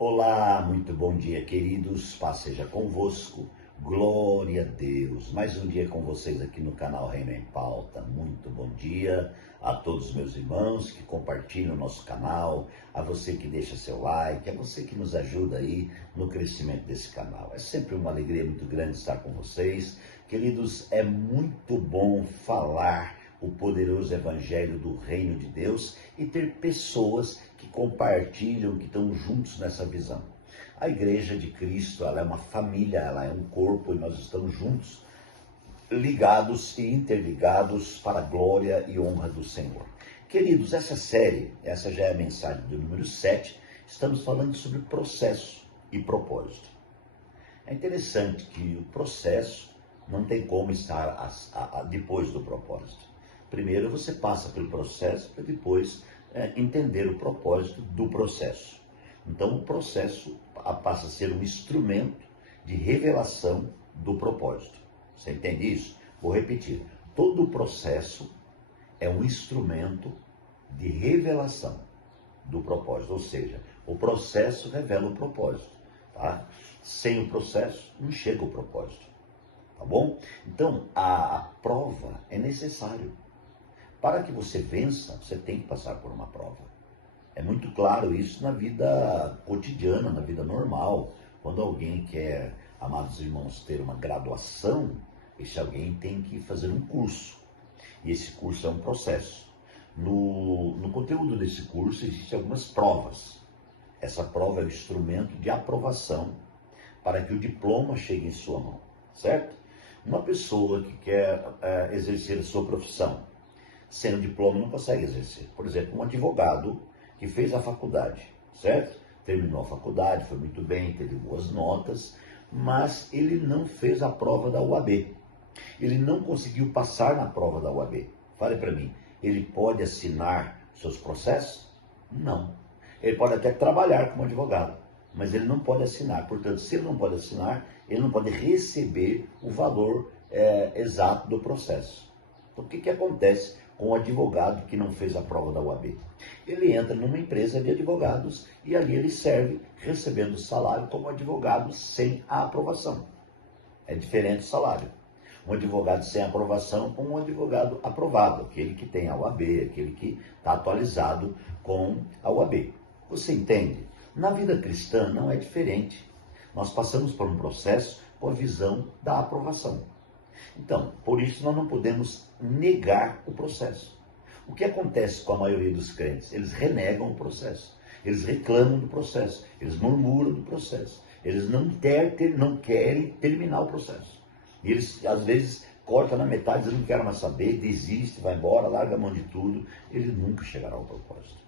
Olá, muito bom dia, queridos. Paz seja convosco. Glória a Deus. Mais um dia com vocês aqui no canal Reino em Pauta. Muito bom dia a todos os meus irmãos que compartilham o nosso canal, a você que deixa seu like, a você que nos ajuda aí no crescimento desse canal. É sempre uma alegria muito grande estar com vocês. Queridos, é muito bom falar o poderoso evangelho do reino de Deus e ter pessoas que compartilham, que estão juntos nessa visão. A igreja de Cristo, ela é uma família, ela é um corpo e nós estamos juntos, ligados e interligados para a glória e honra do Senhor. Queridos, essa série, essa já é a mensagem do número 7, estamos falando sobre processo e propósito. É interessante que o processo não tem como estar depois do propósito. Primeiro você passa pelo processo para depois entender o propósito do processo. Então o processo passa a ser um instrumento de revelação do propósito. Você entende isso? Vou repetir. Todo o processo é um instrumento de revelação do propósito. Ou seja, o processo revela o propósito. Tá? Sem o processo não chega o propósito. Tá bom? Então a prova é necessária. Para que você vença, você tem que passar por uma prova. É muito claro isso na vida cotidiana, na vida normal. Quando alguém quer, amados irmãos, ter uma graduação, esse alguém tem que fazer um curso. E esse curso é um processo. No conteúdo desse curso existem algumas provas. Essa prova é o instrumento de aprovação para que o diploma chegue em sua mão, certo? Uma pessoa que quer exercer a sua profissão, sem o diploma não consegue exercer. Por exemplo, um advogado que fez a faculdade, certo? Terminou a faculdade, foi muito bem, teve boas notas, mas ele não fez a prova da UAB. Ele não conseguiu passar na prova da UAB. Fale para mim, ele pode assinar seus processos? Não. Ele pode até trabalhar como advogado, mas ele não pode assinar. Portanto, se ele não pode assinar, ele não pode receber o valor exato do processo. Então, o que acontece com o advogado que não fez a prova da UAB? Ele entra numa empresa de advogados e ali ele serve recebendo salário como advogado sem a aprovação. É diferente o salário. Um advogado sem aprovação com um advogado aprovado, aquele que tem a UAB, aquele que está atualizado com a UAB. Você entende? Na vida cristã não é diferente. Nós passamos por um processo com a visão da aprovação. Então, por isso nós não podemos negar o processo. O que acontece com a maioria dos crentes? Eles renegam o processo, eles reclamam do processo, eles murmuram do processo, eles não querem terminar o processo. E eles, às vezes, cortam na metade, eles não querem mais saber, desiste, vai embora, larga a mão de tudo, ele nunca chegará ao propósito.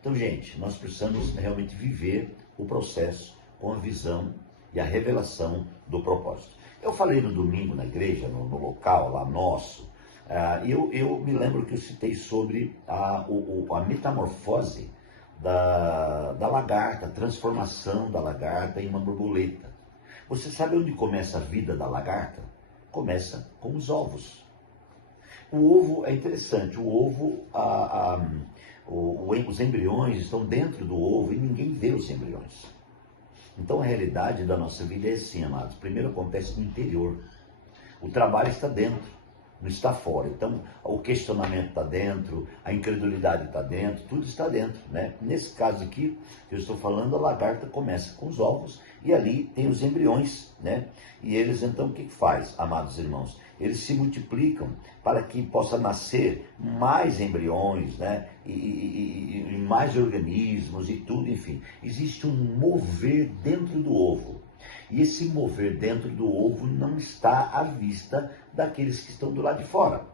Então, gente, nós precisamos realmente viver o processo com a visão e a revelação do propósito. Eu falei no domingo na igreja, no local lá nosso, eu me lembro que eu citei sobre a metamorfose da lagarta, a transformação da lagarta em uma borboleta. Você sabe onde começa a vida da lagarta? Começa com os ovos. O ovo é interessante, o ovo, os embriões estão dentro do ovo e ninguém vê os embriões. Então a realidade da nossa vida é assim, amados. Primeiro acontece no interior. O trabalho está dentro, não está fora. Então o questionamento está dentro, a incredulidade está dentro, tudo está dentro, né? Nesse caso aqui, que eu estou falando, a lagarta começa com os ovos e ali tem os embriões, né? E eles então o que faz, amados irmãos? Eles se multiplicam para que possa nascer mais embriões, né? E mais organismos e tudo, enfim. Existe um mover dentro do ovo. E esse mover dentro do ovo não está à vista daqueles que estão do lado de fora.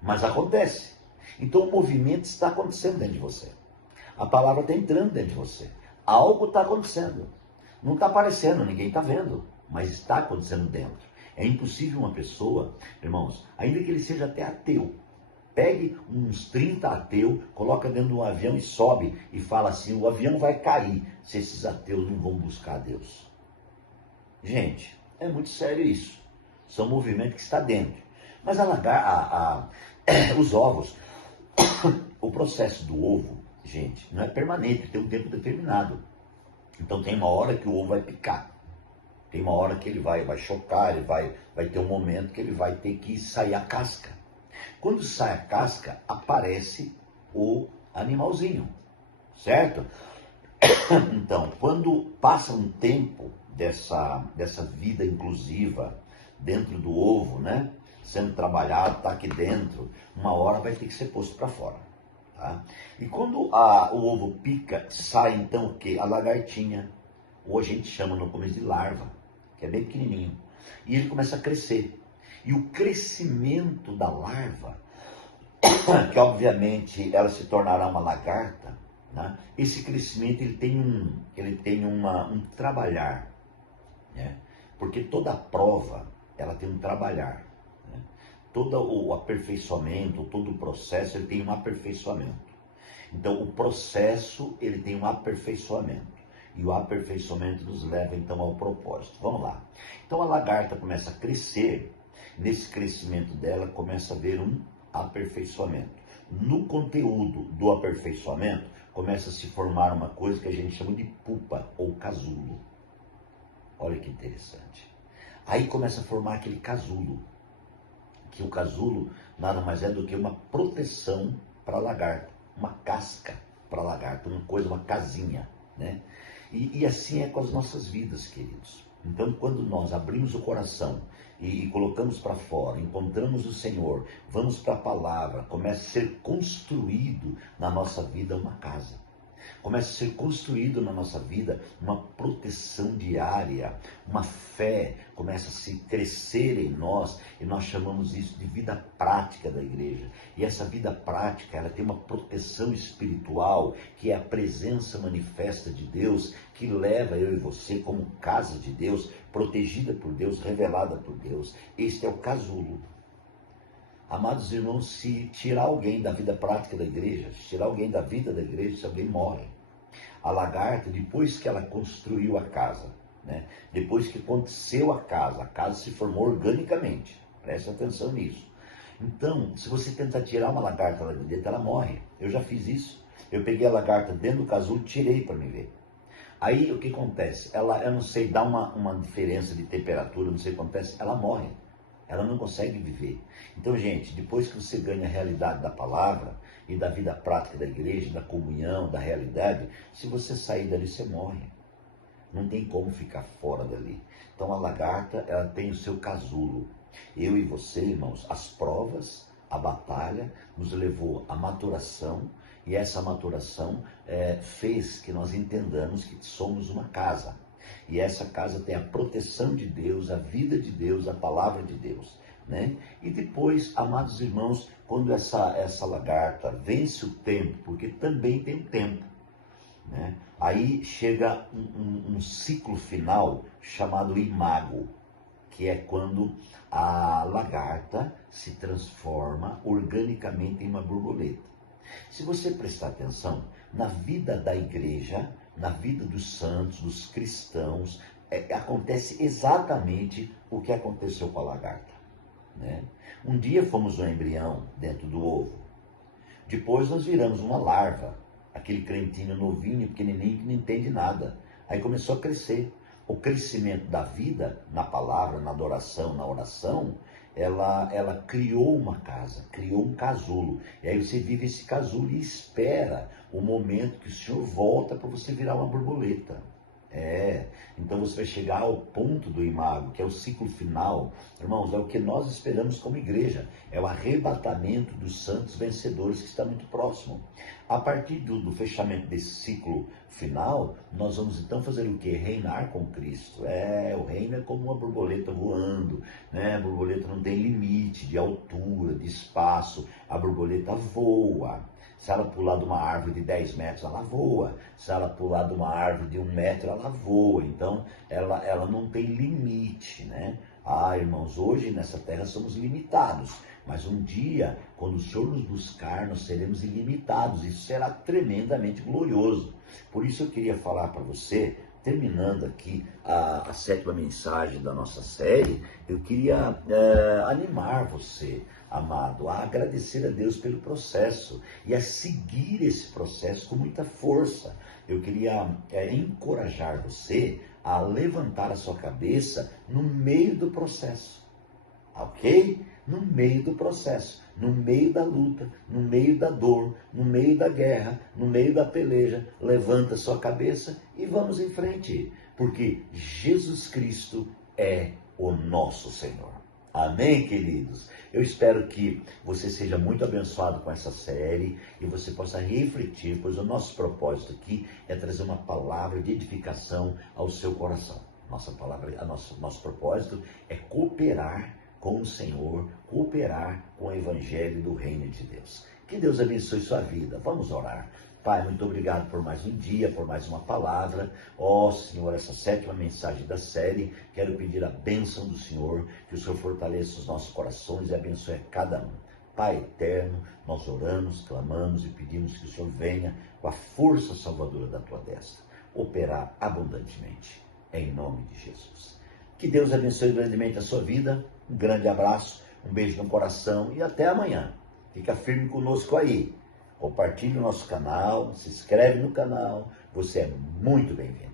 Mas acontece. Então o movimento está acontecendo dentro de você. A palavra está entrando dentro de você. Algo está acontecendo. Não está aparecendo, ninguém está vendo, mas está acontecendo dentro. É impossível uma pessoa, irmãos, ainda que ele seja até ateu, pegue uns 30 ateus, coloca dentro de um avião e sobe e fala assim, o avião vai cair se esses ateus não vão buscar Deus. Gente, é muito sério isso. São movimentos que está dentro. Mas os ovos, o processo do ovo, gente, não é permanente, tem um tempo determinado. Então tem uma hora que o ovo vai picar. Tem uma hora que ele vai chocar, ele vai ter um momento que ele vai ter que sair a casca. Quando sai a casca, aparece o animalzinho, certo? Então, quando passa um tempo dessa vida inclusiva dentro do ovo, né? Sendo trabalhado, tá aqui dentro, uma hora vai ter que ser posto para fora. Tá? E quando o ovo pica, sai então o que? A lagartinha, ou a gente chama no começo de larva, que é bem pequenininho. E ele começa a crescer. E o crescimento da larva, que obviamente ela se tornará uma lagarta, né? Esse crescimento ele tem um trabalhar, né? Porque toda prova ela tem um trabalhar, né? Todo o aperfeiçoamento, todo o processo ele tem um aperfeiçoamento. Então o processo ele tem um aperfeiçoamento. E o aperfeiçoamento nos leva então ao propósito. Vamos lá. Então a lagarta começa a crescer, nesse crescimento dela começa a haver um aperfeiçoamento. No conteúdo do aperfeiçoamento começa a se formar uma coisa que a gente chama de pupa ou casulo. Olha que interessante. Aí começa a formar aquele casulo, que o casulo nada mais é do que uma proteção para a lagarta, uma casca para a lagarta, uma casinha, né? E assim é com as nossas vidas, queridos. Então, quando nós abrimos o coração e colocamos para fora, encontramos o Senhor, vamos para a palavra, começa a ser construído na nossa vida uma casa. Começa a ser construído na nossa vida uma proteção diária, uma fé começa a se crescer em nós e nós chamamos isso de vida prática da igreja. E essa vida prática, ela tem uma proteção espiritual, que é a presença manifesta de Deus, que leva eu e você como casa de Deus, protegida por Deus, revelada por Deus. Este é o casulo. Amados irmãos, se tirar alguém da vida prática da igreja, se tirar alguém da vida da igreja, se alguém morre. A lagarta, depois que ela construiu a casa, né? Depois que aconteceu a casa se formou organicamente. Preste atenção nisso. Então, se você tentar tirar uma lagarta lá de dentro, ela morre. Eu já fiz isso. Eu peguei a lagarta dentro do casulo e tirei para me ver. Aí o que acontece? Ela, eu não sei, dá uma diferença de temperatura, não sei o que acontece, ela morre. Ela não consegue viver. Então, gente, depois que você ganha a realidade da palavra e da vida prática da igreja, da comunhão, da realidade, se você sair dali, você morre. Não tem como ficar fora dali. Então, a lagarta, ela tem o seu casulo. Eu e você, irmãos, as provas, a batalha, nos levou à maturação, e essa maturação fez que nós entendamos que somos uma casa. E essa casa tem a proteção de Deus, a vida de Deus, a palavra de Deus, né? E depois, amados irmãos, quando essa lagarta vence o tempo, porque também tem tempo, né? Aí chega um ciclo final chamado imago, que é quando a lagarta se transforma organicamente em uma borboleta. Se você prestar atenção, na vida da igreja, na vida dos santos, dos cristãos, acontece exatamente o que aconteceu com a lagarta, né? Um dia fomos um embrião dentro do ovo. Depois nós viramos uma larva, aquele crentinho novinho, pequenininho, que não entende nada. Aí começou a crescer. O crescimento da vida, na palavra, na adoração, na oração, ela criou uma casa, criou um casulo. E aí você vive esse casulo e espera o momento que o Senhor volta para você virar uma borboleta. Então você vai chegar ao ponto do imago, que é o ciclo final. Irmãos, é o que nós esperamos como igreja. É o arrebatamento dos santos vencedores que está muito próximo. A partir do fechamento desse ciclo final, nós vamos então fazer o quê? Reinar com Cristo. O reino é como uma borboleta voando, né? A borboleta não tem limite de altura, de espaço. A borboleta voa. Se ela pular de uma árvore de 10 metros, ela voa. Se ela pular de uma árvore de 1 metro, ela voa. Então, ela não tem limite, né? Irmãos, hoje nessa terra somos limitados. Mas um dia, quando o Senhor nos buscar, nós seremos ilimitados. Isso será tremendamente glorioso. Por isso eu queria falar para você, terminando aqui a 7ª mensagem da nossa série, eu queria animar você amado, a agradecer a Deus pelo processo e a seguir esse processo com muita força. Eu queria encorajar você a levantar a sua cabeça no meio do processo, ok? No meio do processo, no meio da luta, no meio da dor, no meio da guerra, no meio da peleja, levanta a sua cabeça e vamos em frente, porque Jesus Cristo é o nosso Senhor. Amém, queridos? Eu espero que você seja muito abençoado com essa série e você possa refletir, pois o nosso propósito aqui é trazer uma palavra de edificação ao seu coração. Nosso propósito é cooperar com o Senhor, cooperar com o Evangelho do Reino de Deus. Que Deus abençoe sua vida. Vamos orar. Pai, muito obrigado por mais um dia, por mais uma palavra. Ó Senhor, essa 7ª mensagem da série, quero pedir a bênção do Senhor, que o Senhor fortaleça os nossos corações e abençoe a cada um. Pai eterno, nós oramos, clamamos e pedimos que o Senhor venha com a força salvadora da tua destra, operar abundantemente, em nome de Jesus. Que Deus abençoe grandemente a sua vida. Um grande abraço, um beijo no coração e até amanhã. Fica firme conosco aí. Compartilhe o nosso canal, se inscreve no canal. Você é muito bem-vindo.